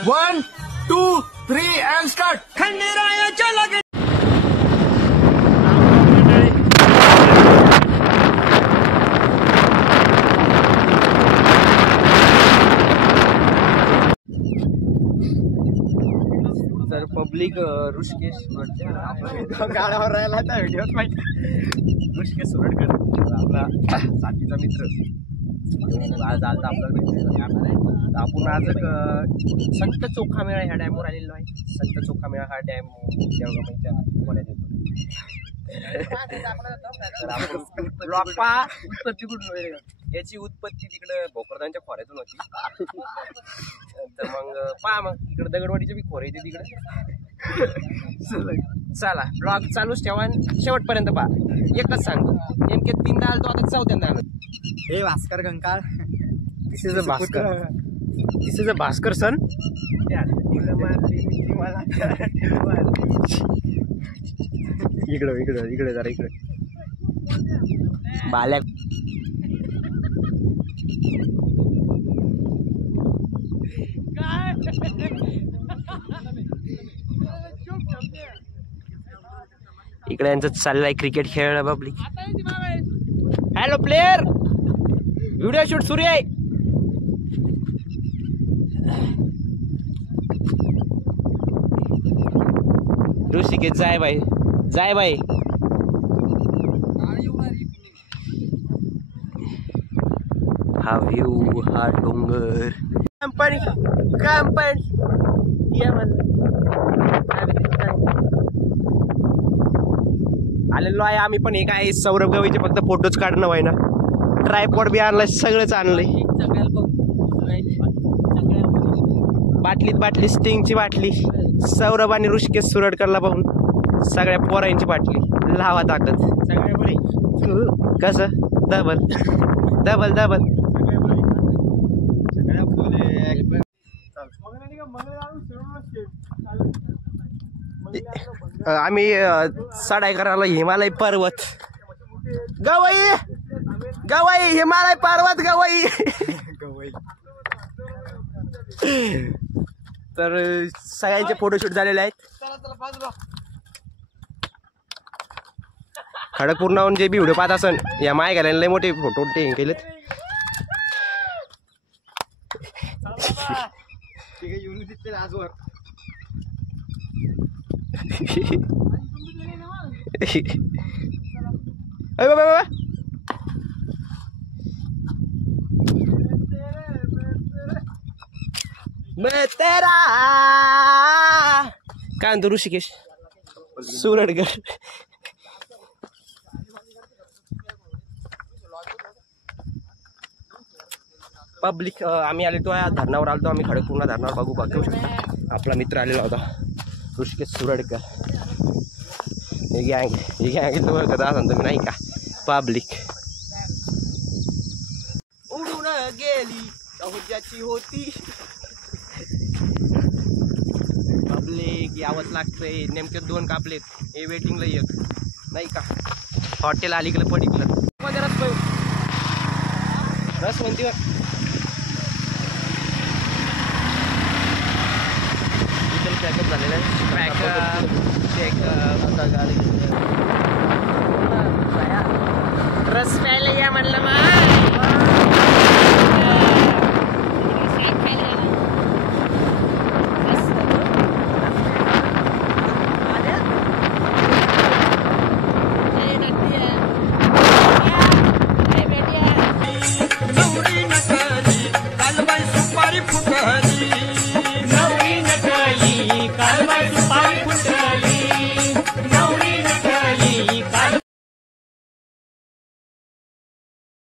1, 2, 3 and start. खंडेरायाच्या लगे तर पब्लिक ऋषिकेश गाड्यावर राहिला तर व्हिडिओच माहिती ऋषिकेश सुरडकर आपला साथीचा मित्र आज आलता आपल्याला भेटले आपण आज एक संत चोखामेळा ह्या डॅमवर आलेलो आहे. संत चोखामेळा हा डॅम देवगावच्या पुण्यात येतो. याची उत्पत्ती तिकडे भोकरदानच्या खोऱ्यातून होती. तर मग पहा मग इकडे दगडवाडीचे बी खोरे येते तिकडे. चला ब्लॉग चालूच ठेवा शेवटपर्यंत पहा. एकच सांगतो नेमके 3दा आलतो आता 4थ्यांदा आलो. हे भास्कर कंकाळ दिस इज अ भास्कर सन. इकडे जरा इकडे बाल्या इकडे यांचं चाललंय क्रिकेट खेळणं public. Hello player video shoot सुरू आहे. ऋषिकेश जाय बाई जाय बाई. हा व्ह्यू हा डोंगर कंपनी आलेलो आहे आम्ही पण. हे काय सौरभ गवईचे फक्त फोटोच काढणं व्हाय ना. ट्रायपॉड बी आणलाय सगळंच आणलंय. बाटली स्टिंगची बाटली सौरभ आणि ऋषिकेश सुरडकरला पाहून सगळ्या पोरांची बाटली लावा ताकद. कसं डबल डबल डबल आम्ही चढाई करायला हिमालय पर्वत. गवई गवई हिमालय पर्वत गवई. तर सगळ्यांचे फोटोशूट झालेले आहेत. खडकपूरहून जे बी व्हिडिओ पाहत असन या माय घालायला लय मोठे फोटो ते केलेत. तेरा काय म्हणतो ऋषिकेश सुरडकर. पब्लिक आम्ही आलेलो आहे धरणावर आलतो आम्ही. खडकपूर्ण धरणावर बघू बघू आपला मित्र आलेला होता ऋषिकेश सुरडकर. हे गँग तुम्हाला कदा सांगतो मी नाही का. पब्लिक उडून गेली ज्याची होती. पब्लिक यावंच लागतंय. नेमके 2 कापलेत. हे वेटिंगला एक नाही का. हॉटेल अलीकडे पडीकडं रसवंतीवर पॅकअप झालेलं आहे. रस प्यायला या म्हणलं सुपारी फुटली.